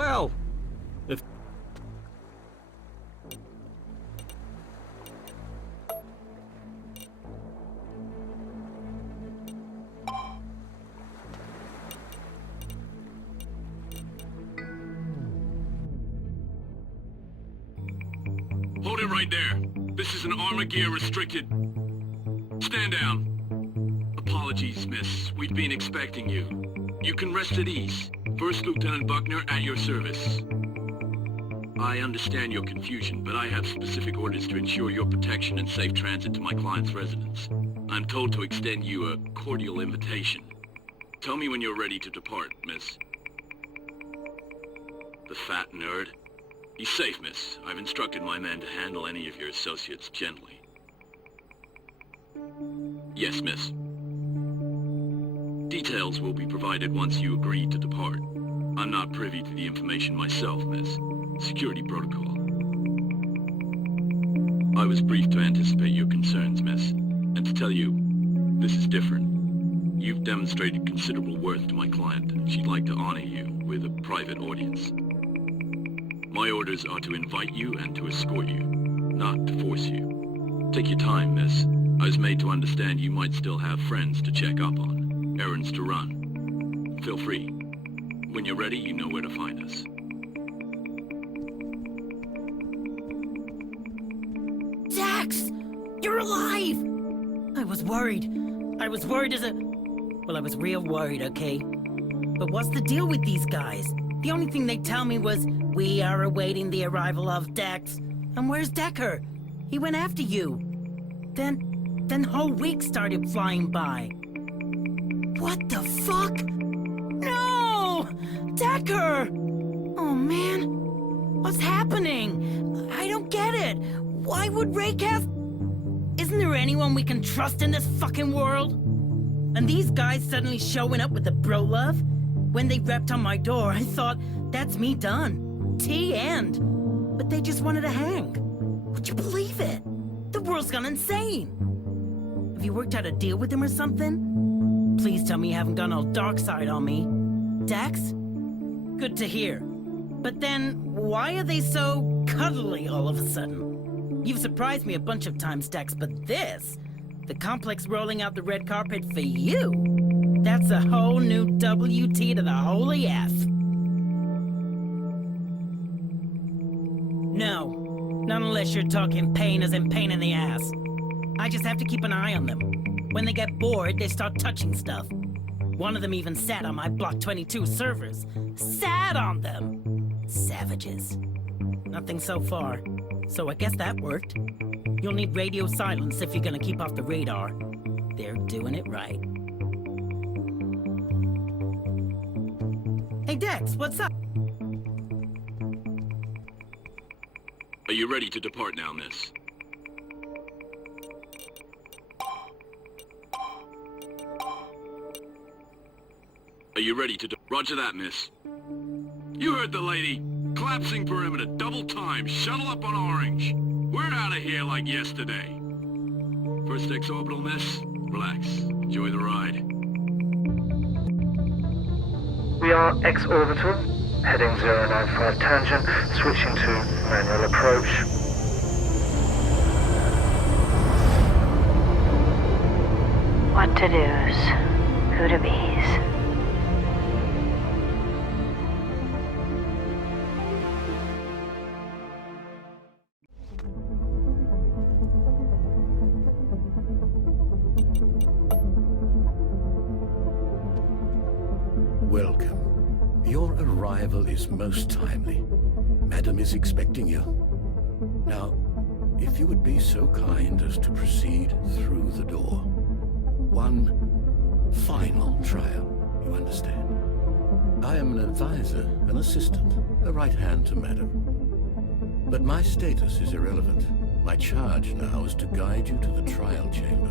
Well, if... Hold it right there. This is an armor gear restricted. Stand down. Apologies, miss. We've been expecting you. You can rest at ease. First Lieutenant Buckner at your service. I understand your confusion, but I have specific orders to ensure your protection and safe transit to my client's residence. I'm told to extend you a cordial invitation. Tell me when you're ready to depart, miss. The fat nerd. He's safe, miss. I've instructed my men to handle any of your associates gently. Yes, miss. Details will be provided once you agree to depart. I'm not privy to the information myself, miss. Security protocol. I was briefed to anticipate your concerns, miss, and to tell you, this is different. You've demonstrated considerable worth to my client, and she'd like to honor you with a private audience. My orders are to invite you and to escort you, not to force you. Take your time, miss. I was made to understand you might still have friends to check up on, errands to run. Feel free. When you're ready, you know where to find us. Dax! You're alive! I was worried. I was worried as a... Well, I was real worried, okay? But what's the deal with these guys? The only thing they tell me was, we are awaiting the arrival of Dax. And where's Decker? He went after you. Then whole week started flying by. What the fuck? No! Decker! Oh man, what's happening? I don't get it. Why would Raycast... Isn't there anyone we can trust in this fucking world? And these guys suddenly showing up with the bro love? When they rapped on my door, I thought, that's me done. T-end. But they just wanted to hang. Would you believe it? The world's gone insane. Have you worked out a deal with them or something? Please tell me you haven't gone all dark side on me. Dax? Good to hear. But then, why are they so cuddly all of a sudden? You've surprised me a bunch of times, Dax, but this... The complex rolling out the red carpet for you? That's a whole new WT to the holy F. No, not unless you're talking pain as in pain in the ass. I just have to keep an eye on them. When they get bored, they start touching stuff. One of them even sat on my Block 22 servers. Sat on them! Savages. Nothing so far. So I guess that worked. You'll need radio silence if you're gonna keep off the radar. They're doing it right. Hey Dex, what's up? Are you ready to depart now, miss? Are you ready to Roger that, miss. You heard the lady. Collapsing perimeter, double time, shuttle up on orange. We're out of here like yesterday. First X-orbital, miss. Relax. Enjoy the ride. We are X-orbital, heading 095 tangent, switching to manual approach. What to do's, who to be's. Welcome. Your arrival is most timely. Madam is expecting you. Now, if you would be so kind as to proceed through the door. One final trial, you understand? I am an advisor, an assistant, a right hand to Madam. But my status is irrelevant. My charge now is to guide you to the trial chamber.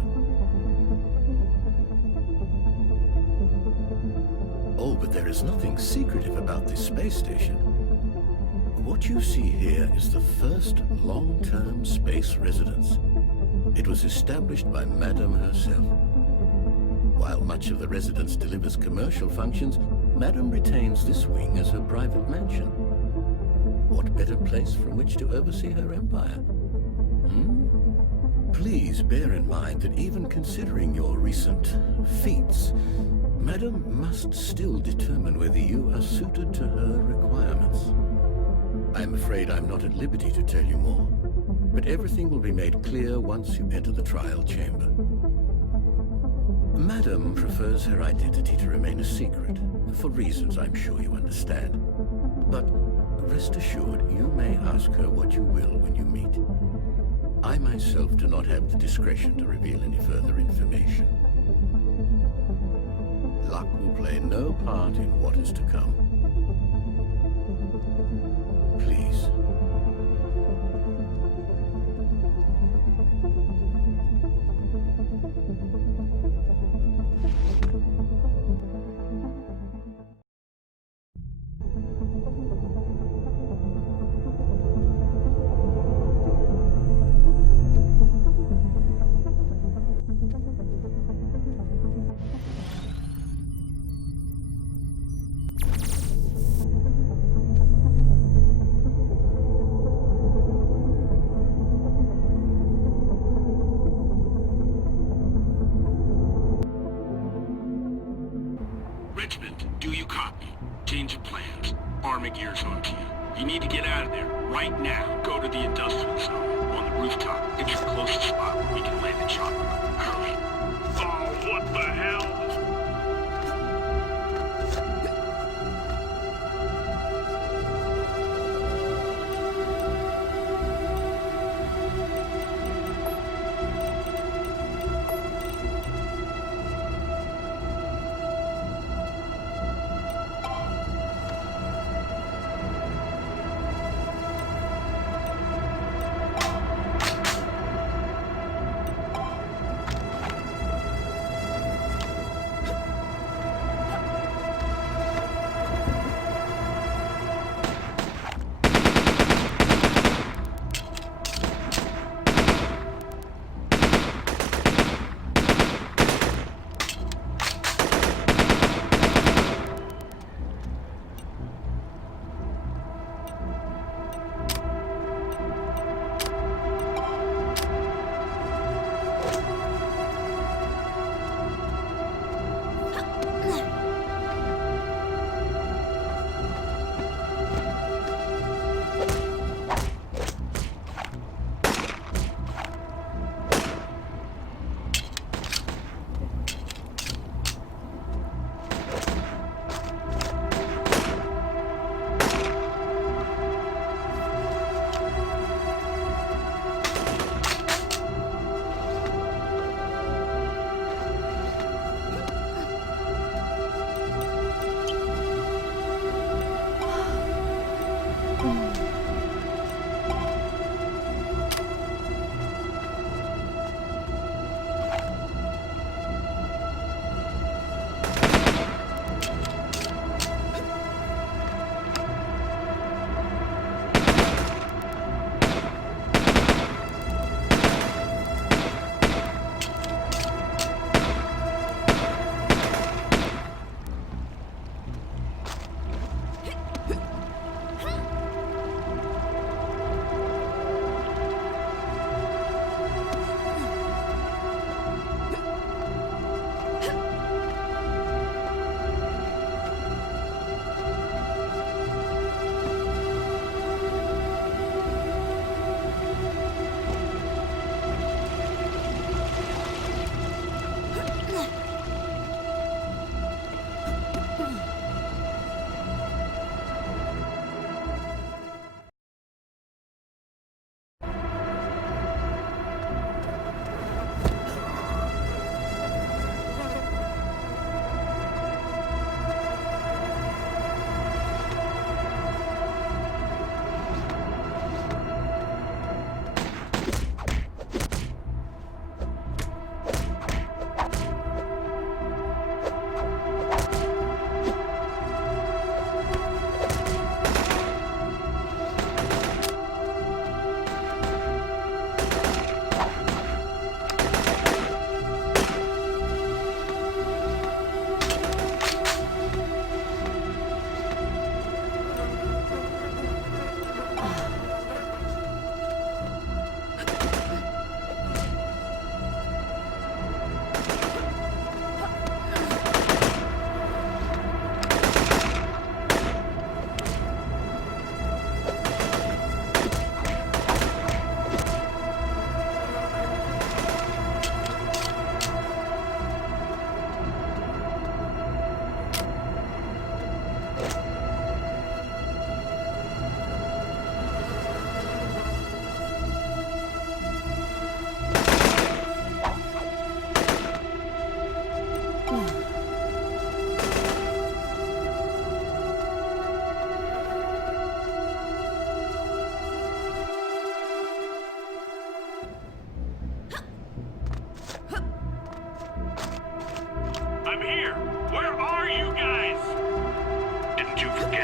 Oh, but there is nothing secretive about this space station. What you see here is the first long-term space residence. It was established by Madam herself. While much of the residence delivers commercial functions, Madam retains this wing as her private mansion. What better place from which to oversee her empire? Please bear in mind that even considering your recent feats, Madam must still determine whether you are suited to her requirements. I'm afraid I'm not at liberty to tell you more, but everything will be made clear once you enter the trial chamber. Madam prefers her identity to remain a secret, for reasons I'm sure you understand. But rest assured, you may ask her what you will when you meet. I myself do not have the discretion to reveal any further information. Luck will play no part in what is to come. Please. Richmond, do you copy? Change of plans. Armor gear's on to you. You need to get out of there, right now. Go to the industrial zone, on the rooftop. It's the closest spot where we can land a chopper. Hurry. Oh, what the hell?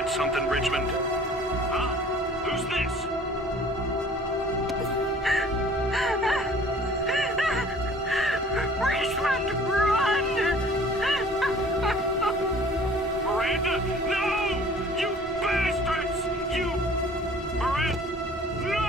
get something, Richmond? Huh? Who's this? Richmond, run! Miranda! No! You bastards! You... Miranda! No!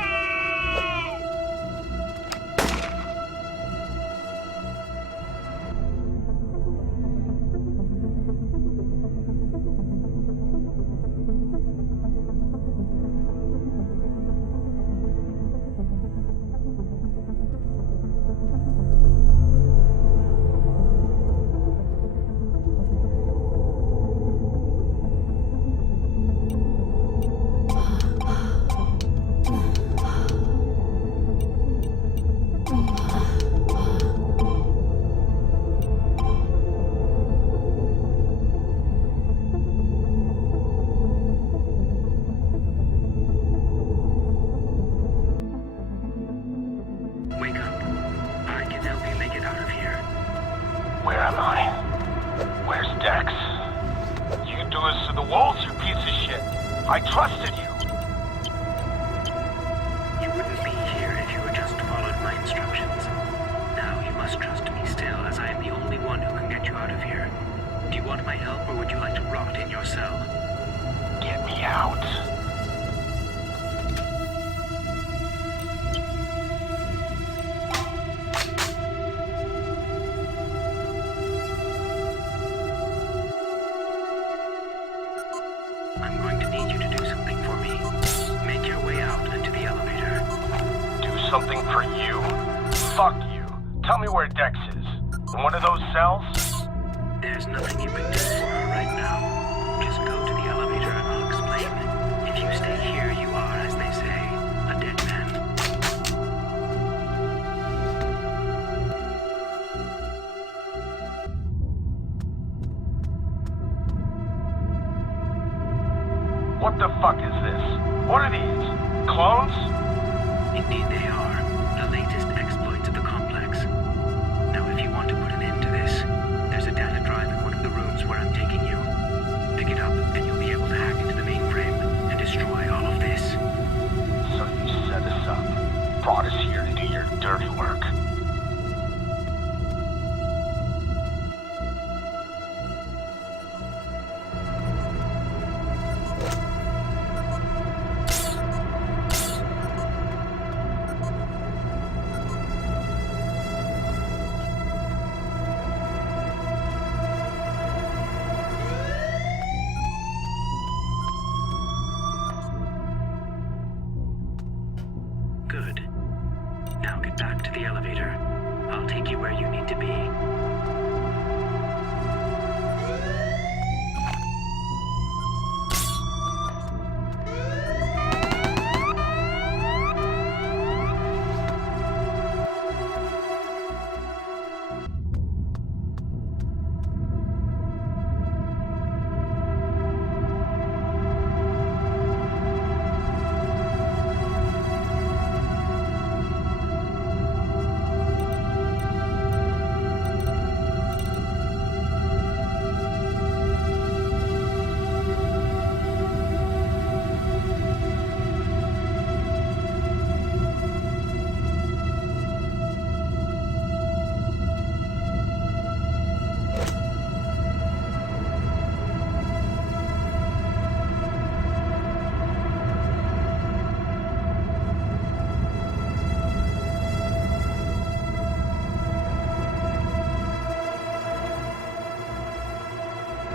Wake up. I can help you make it out of here. Where am I? Where's Dex? You do this to the walls, you piece of shit. I trusted you. You wouldn't be here if you had just followed my instructions. Now you must trust me still, as I am the only one who can get you out of here. Do you want my help, or would you like to rot in your cell? Get me out. I'm going to need you to do something for me. Make your way out into the elevator. Do something for you? Fuck you. Tell me where Dex is. In one of those cells? There's nothing you can do for her right now. Just go to the elevator and I'll explain. If you stay here, you are, as they say, a dead man. What the fuck is this? What are these? Clones? Indeed they are. The latest exploits of the complex. Now if you want to put an end to this, there's a data drive in one of the rooms where I'm taking you. Pick it up and you'll be able to hack into the mainframe and destroy all of this. So you set us up. Brought us here to do your dirty work. Good. Now get back to the elevator. I'll take you where you need to be.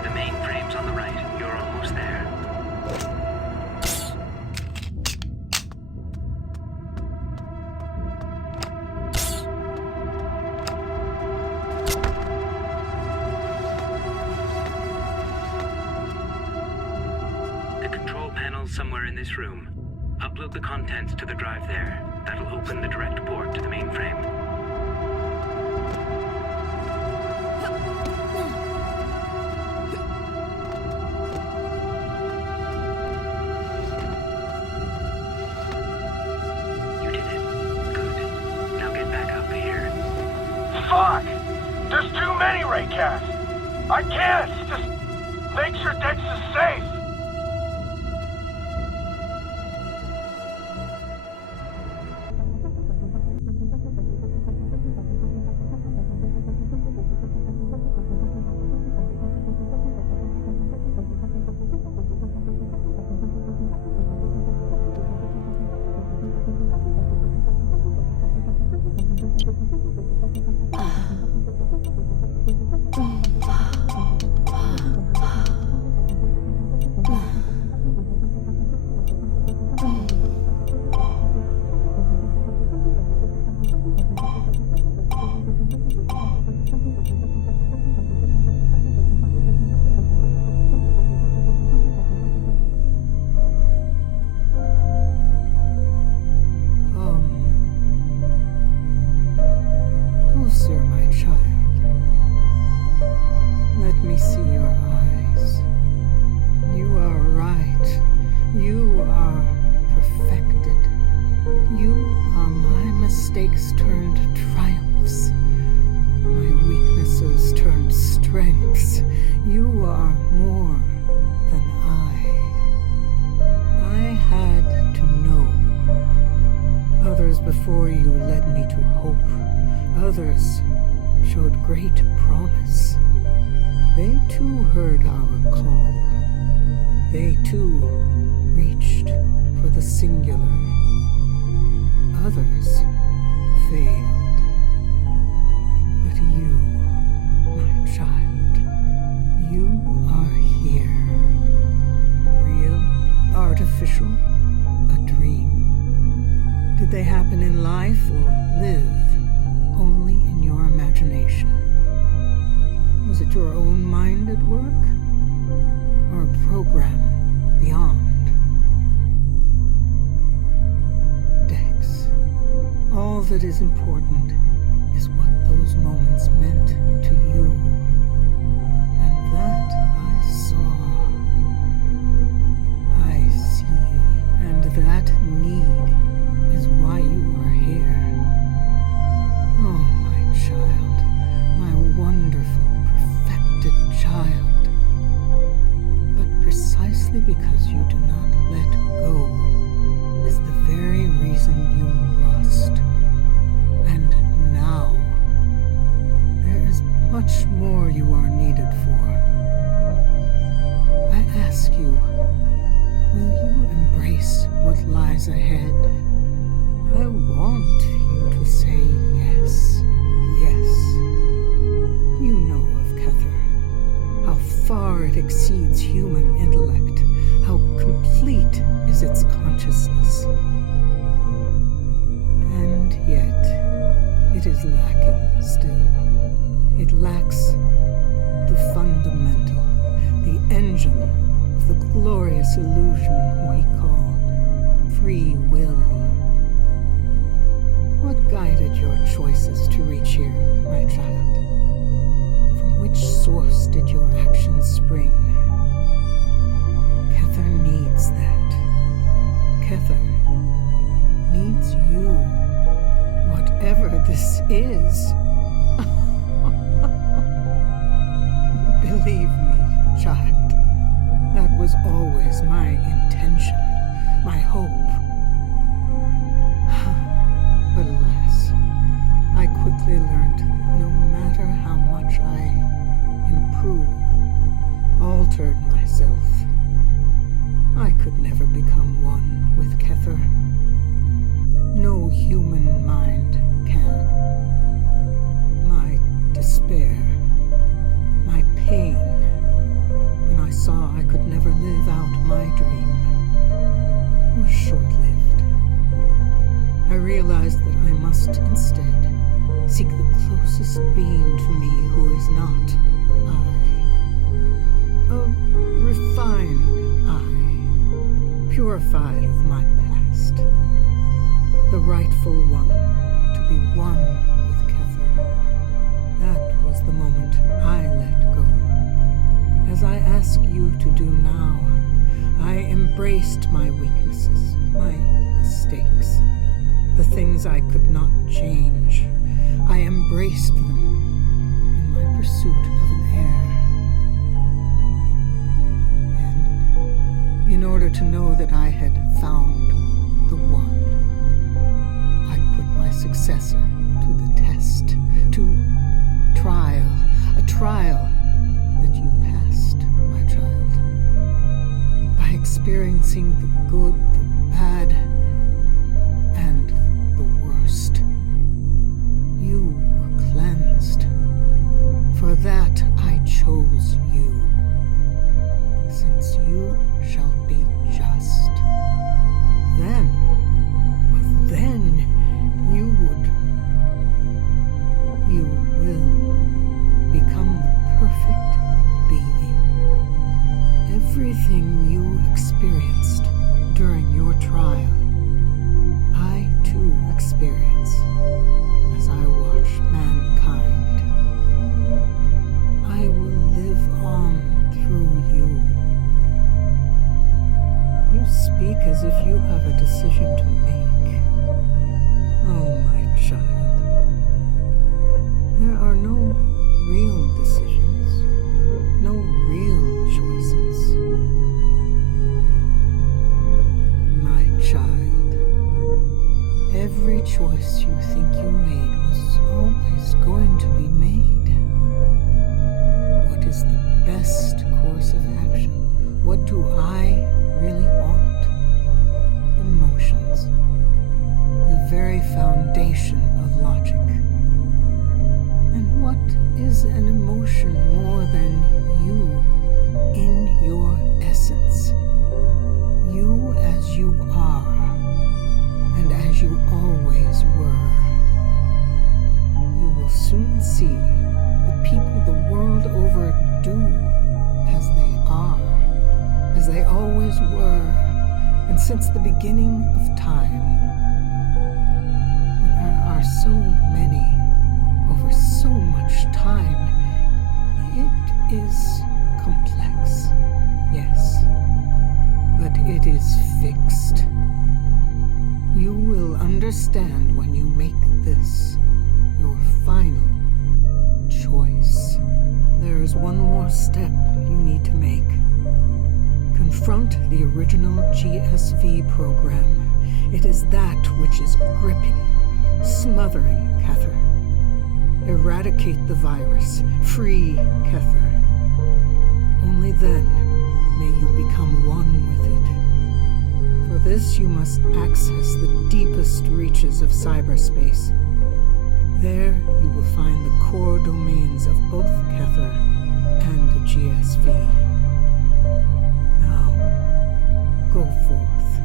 The mainframe's on the right. You're almost there. The control panel's somewhere in this room. Upload the contents to the drive there. That'll open the direct port to the mainframe. Fuck! There's too many raycasts! I can't! Just make sure Dex is safe! Closer, my child. Let me see your eyes. You are right. You are perfected. You are my mistakes turned triumphs. My weaknesses turned strengths. You are more than I had to know. Others before you led me to hope. Others showed great promise. They too heard our call. They too reached for the singular. Others failed. But you, my child, you are here. Real, artificial, a dream. Did they happen in life or live only in your imagination? Was it your own mind at work? Or a program beyond? Dex, all that is important is what those moments meant to you. And that I saw. I see. And that need is why you are here. Oh, my child, my wonderful, perfected child. But precisely because you do not let go is the very reason you must. And now, there is much more you are needed for. I ask you, will you embrace what lies ahead? I want you to say yes, yes. You know of Kether, how far it exceeds human intellect, how complete is its consciousness. And yet, it is lacking still. It lacks the fundamental, the engine of the glorious illusion we call free will. What guided your choices to reach here, my child? From which source did your actions spring? Kether needs that. Kether needs you. Whatever this is. Believe me, child, that was always my intention, my hope. But alas, I quickly learned that no matter how much I improved, altered myself, I could never become one with Kether. No human mind can. My despair, my pain, when I saw I could never live out my dream, was short-lived. I realized that I must instead seek the closest being to me who is not I. A refined I, purified of my past. The rightful one, to be one with Kether. That was the moment I let go. As I ask you to do now, I embraced my weaknesses, my mistakes, the things I could not change. I embraced them in my pursuit of an heir. Then, in order to know that I had found the one, I put my successor to the test, to trial, a trial that you passed, my child. By experiencing the good, the bad, and the worst, you were cleansed. For that I chose you, since you shall be just. Then you will Everything you experienced during your trial, I too experience as I watch mankind. I will live on through you. You speak as if you have a decision to make. Oh, my child. There are no real decisions, no real choices. My child, every choice you think you made was always going to be made. What is the best course of action? What do I really want? Emotions, the very foundation of logic. And what is an emotion more than you in your essence? You as you are, and as you always were. You will soon see the people the world over do as they are, as they always were, and since the beginning of time. When there are so many, over so much time, it is complex, yes, but it is fixed. You will understand when you make this your final choice. There is one more step you need to make. Confront the original GSV program. It is that which is gripping, smothering Kether. Eradicate the virus. Free Kether. Only then may you become one with it. For this you must access the deepest reaches of cyberspace. There you will find the core domains of both Kether and GSV. Now, go forth.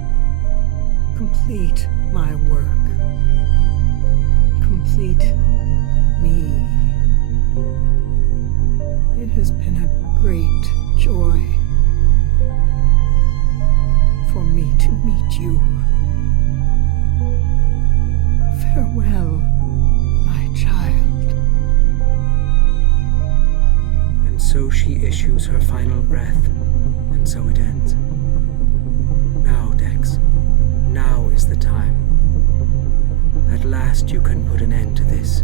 Complete my work. Complete me. It has been a great joy for me to meet you. Farewell, my child. And so she issues her final breath, and so it ends. Now, Dex, now is the time. At last you can put an end to this.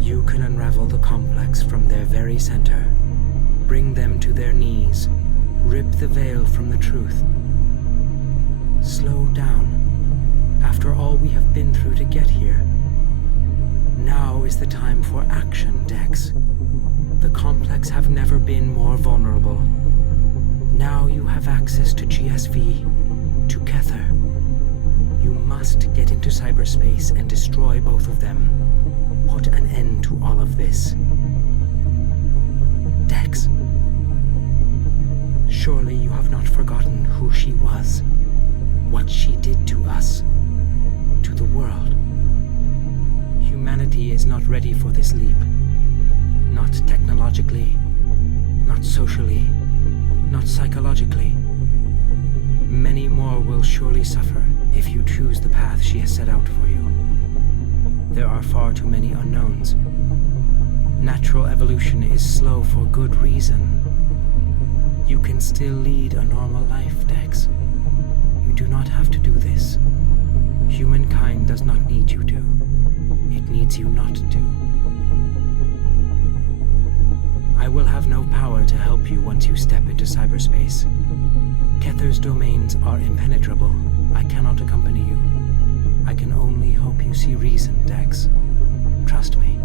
You can unravel the complex from their very center, bring them to their knees, rip the veil from the truth. Slow down. After all we have been through to get here. Now is the time for action, Dex. The complex have never been more vulnerable. Now you have access to GSV, to Kether. You must get into cyberspace and destroy both of them. Put an end to all of this. Dex, surely you have not forgotten who she was, what she did to us, to the world. Humanity is not ready for this leap. Not technologically, not socially, not psychologically. Many more will surely suffer if you choose the path she has set out for you. There are far too many unknowns. Natural evolution is slow for good reason. You can still lead a normal life, Dex. You do not have to do this. Humankind does not need you to. It needs you not to. I will have no power to help you once you step into cyberspace. Kether's domains are impenetrable. I cannot accompany you. I can only hope you see reason, Dex. Trust me.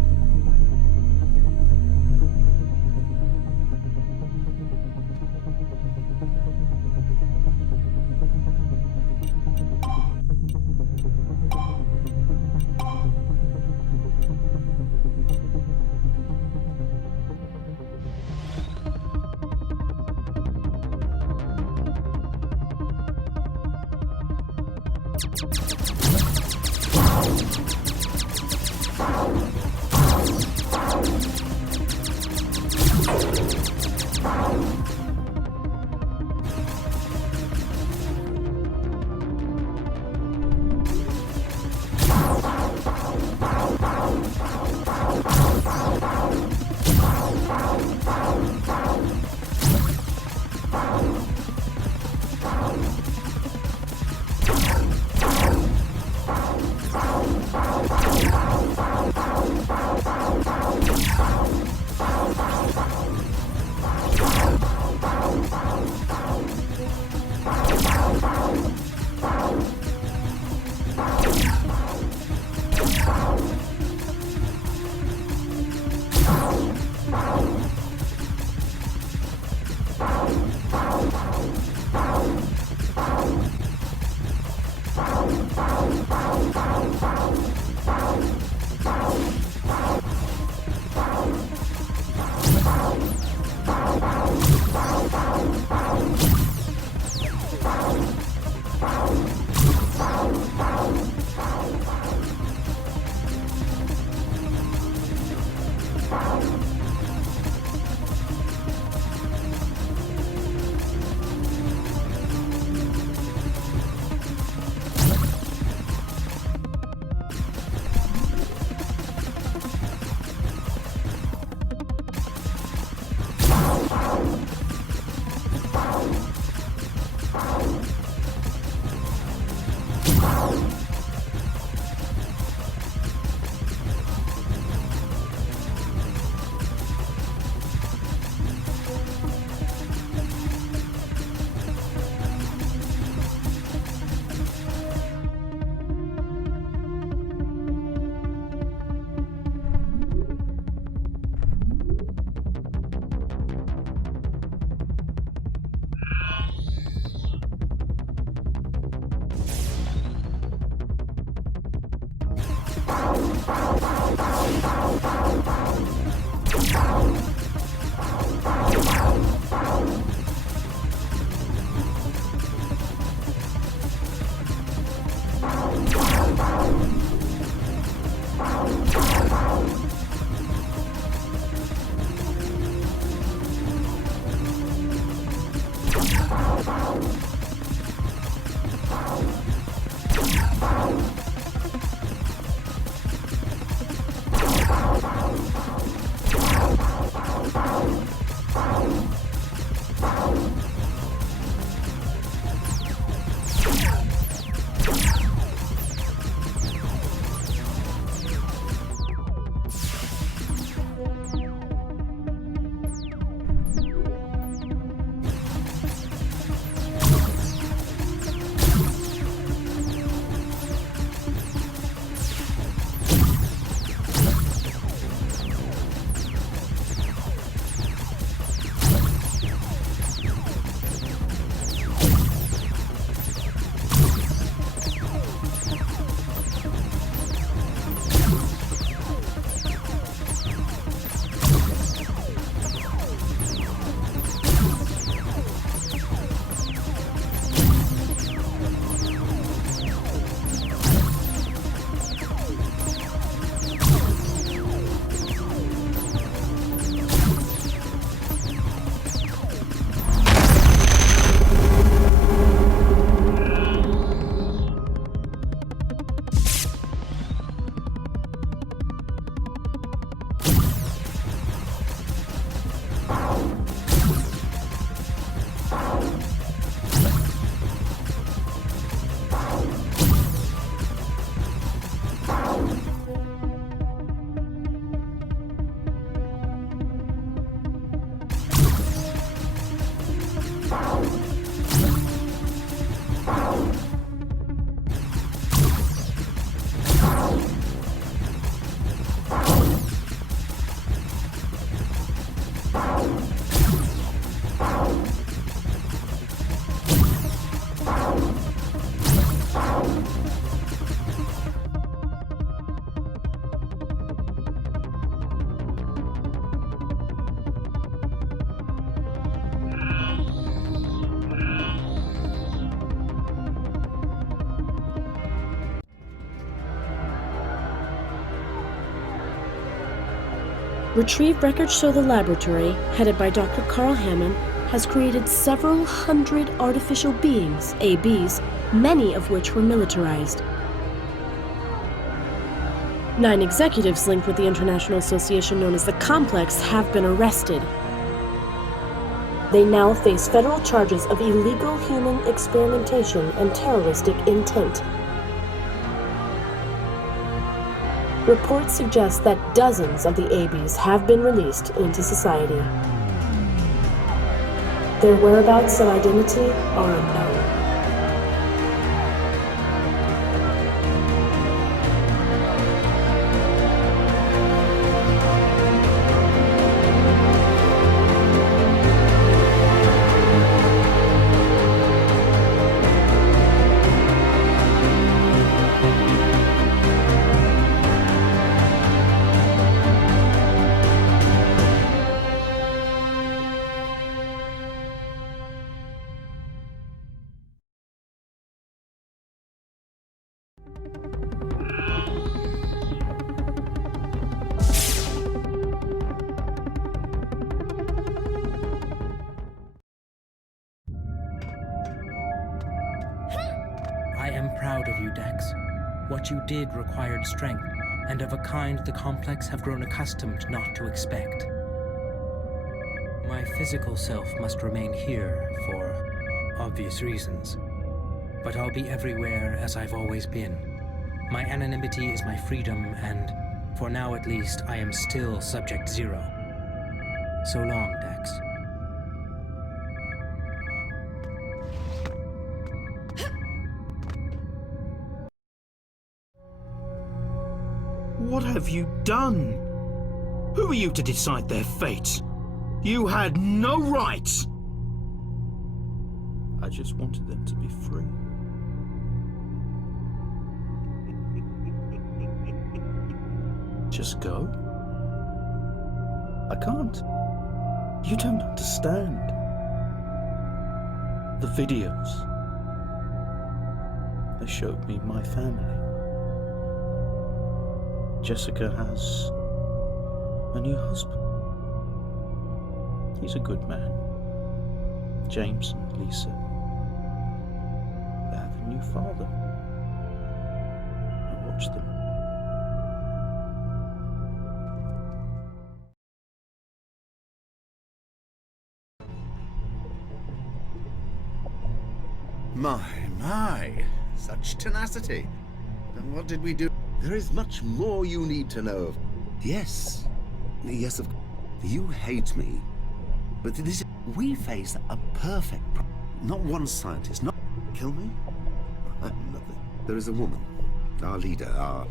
Retrieved records show the laboratory, headed by Dr. Carl Hammond, has created several hundred artificial beings, ABs, many of which were militarized. 9 executives linked with the international association known as the Complex have been arrested. They now face federal charges of illegal human experimentation and terroristic intent. Reports suggest that dozens of the ABs have been released into society. Their whereabouts and identity are unknown. proud of you, Dex. What you did required strength, and of a kind the complex have grown accustomed not to expect. My physical self must remain here for obvious reasons, but I'll be everywhere as I've always been. My anonymity is my freedom, and for now at least, I am still Subject Zero. So long, Dex. What have you done? Who are you to decide their fate? You had no rights! I just wanted them to be free. Just go? I can't. You don't understand. The videos. They showed me my family. Jessica has a new husband. He's a good man. James and Lisa. They have a new father. I watched them. My, such tenacity. And what did we do? There is much more you need to know. Yes, of course. You hate me, but we face a perfect problem. Not one scientist, not kill me. I'm nothing. There is a woman, our leader, our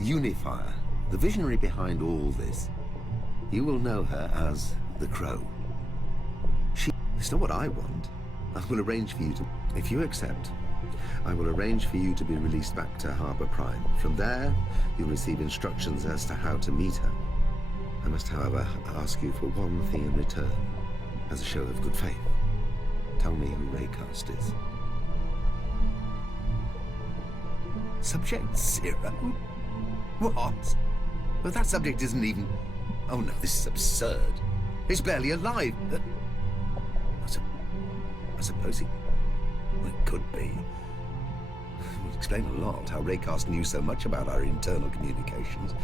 unifier, the visionary behind all this. You will know her as the Crow. It's not what I want. I will arrange for you to, if you accept, I will arrange for you to be released back to Harbour Prime. From there, you'll receive instructions as to how to meet her. I must, however, ask you for one thing in return, as a show of good faith. Tell me who Raycast is. Subject Zero? What? Well, that subject isn't even... Oh no, this is absurd. It's barely alive. I suppose it could be. It would explain a lot how Raycast knew so much about our internal communications,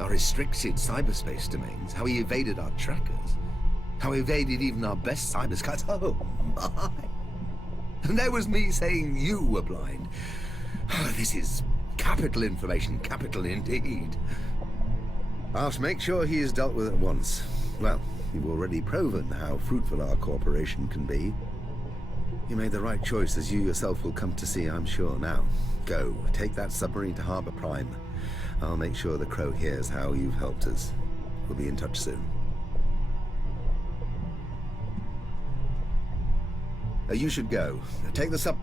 our restricted cyberspace domains, how he evaded our trackers, how he evaded even our best cyberscouts. Oh my! And there was me saying you were blind. Oh, this is capital information, capital indeed. I'll make sure he is dealt with at once. Well, you've already proven how fruitful our cooperation can be. You made the right choice, as you yourself will come to see, I'm sure. Now, go. Take that submarine to Harbour Prime. I'll make sure the Crow hears how you've helped us. We'll be in touch soon. You should go. Take the sub...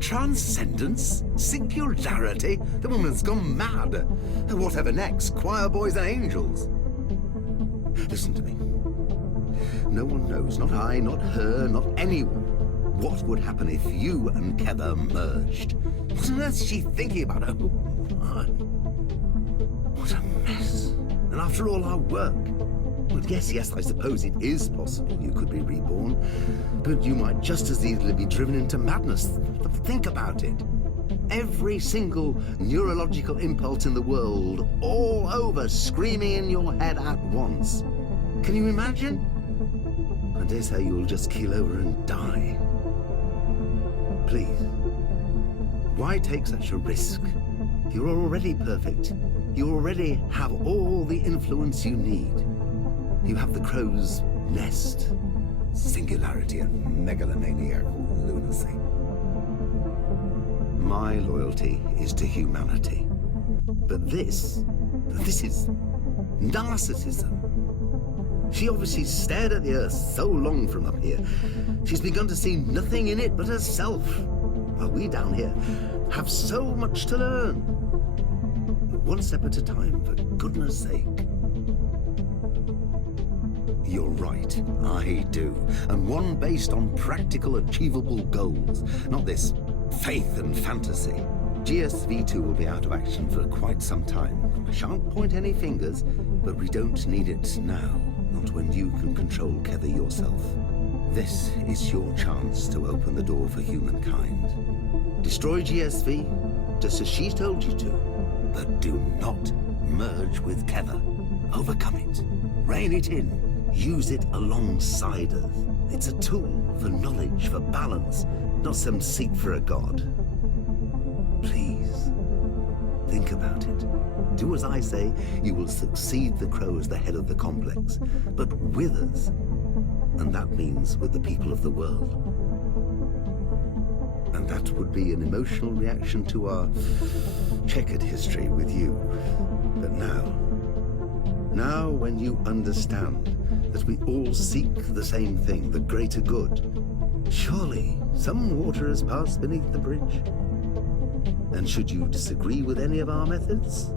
Transcendence? Singularity? The woman's gone mad. Whatever next? Choir boys and angels? Listen to me. No one knows, not I, not her, not anyone, what would happen if you and Heather merged. What on earth is she thinking about? Oh my. What a mess. And after all our work. Well, yes, I suppose it is possible you could be reborn, but you might just as easily be driven into madness. Think about it. Every single neurological impulse in the world, all over, screaming in your head at once. Can you imagine? I dare say you'll just keel over and die. Please, why take such a risk? You're already perfect. You already have all the influence you need. You have the Crow's nest, singularity and megalomaniacal lunacy. My loyalty is to humanity. But this is narcissism. She obviously stared at the Earth so long from up here, she's begun to see nothing in it but herself. While we down here have so much to learn. One step at a time, for goodness sake. You're right, I do. And one based on practical, achievable goals. Not this faith and fantasy. GSV2 will be out of action for quite some time. I shan't point any fingers, but we don't need it now. Not when you can control Kether yourself. This is your chance to open the door for humankind. Destroy GSV, just as she told you to, but do not merge with Kether. Overcome it. Rein it in. Use it alongside us. It's a tool for knowledge, for balance, not some seek for a god. Please, think about it. Do as I say, you will succeed the Crow as the head of the complex, but with us. And that means with the people of the world. And that would be an emotional reaction to our checkered history with you. But now when you understand that we all seek the same thing, the greater good, surely some water has passed beneath the bridge. And should you disagree with any of our methods,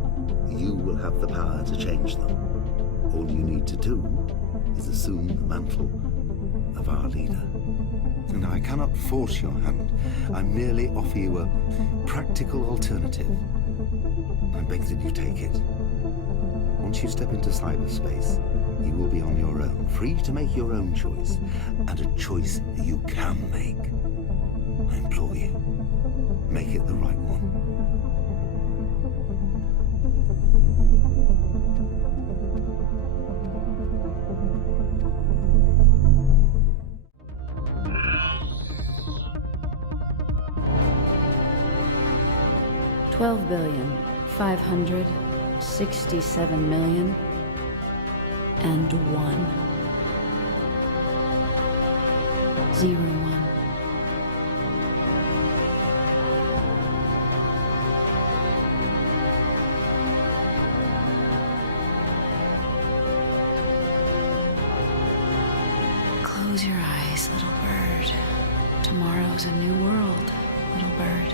you will have the power to change them. All you need to do is assume the mantle of our leader. And I cannot force your hand. I merely offer you a practical alternative. I beg that you take it. Once you step into cyberspace, you will be on your own, free to make your own choice, and a choice you can make. I implore you, make it the right one. $12,567,000,001. Zero one. Close your eyes, little bird. Tomorrow's a new world, little bird.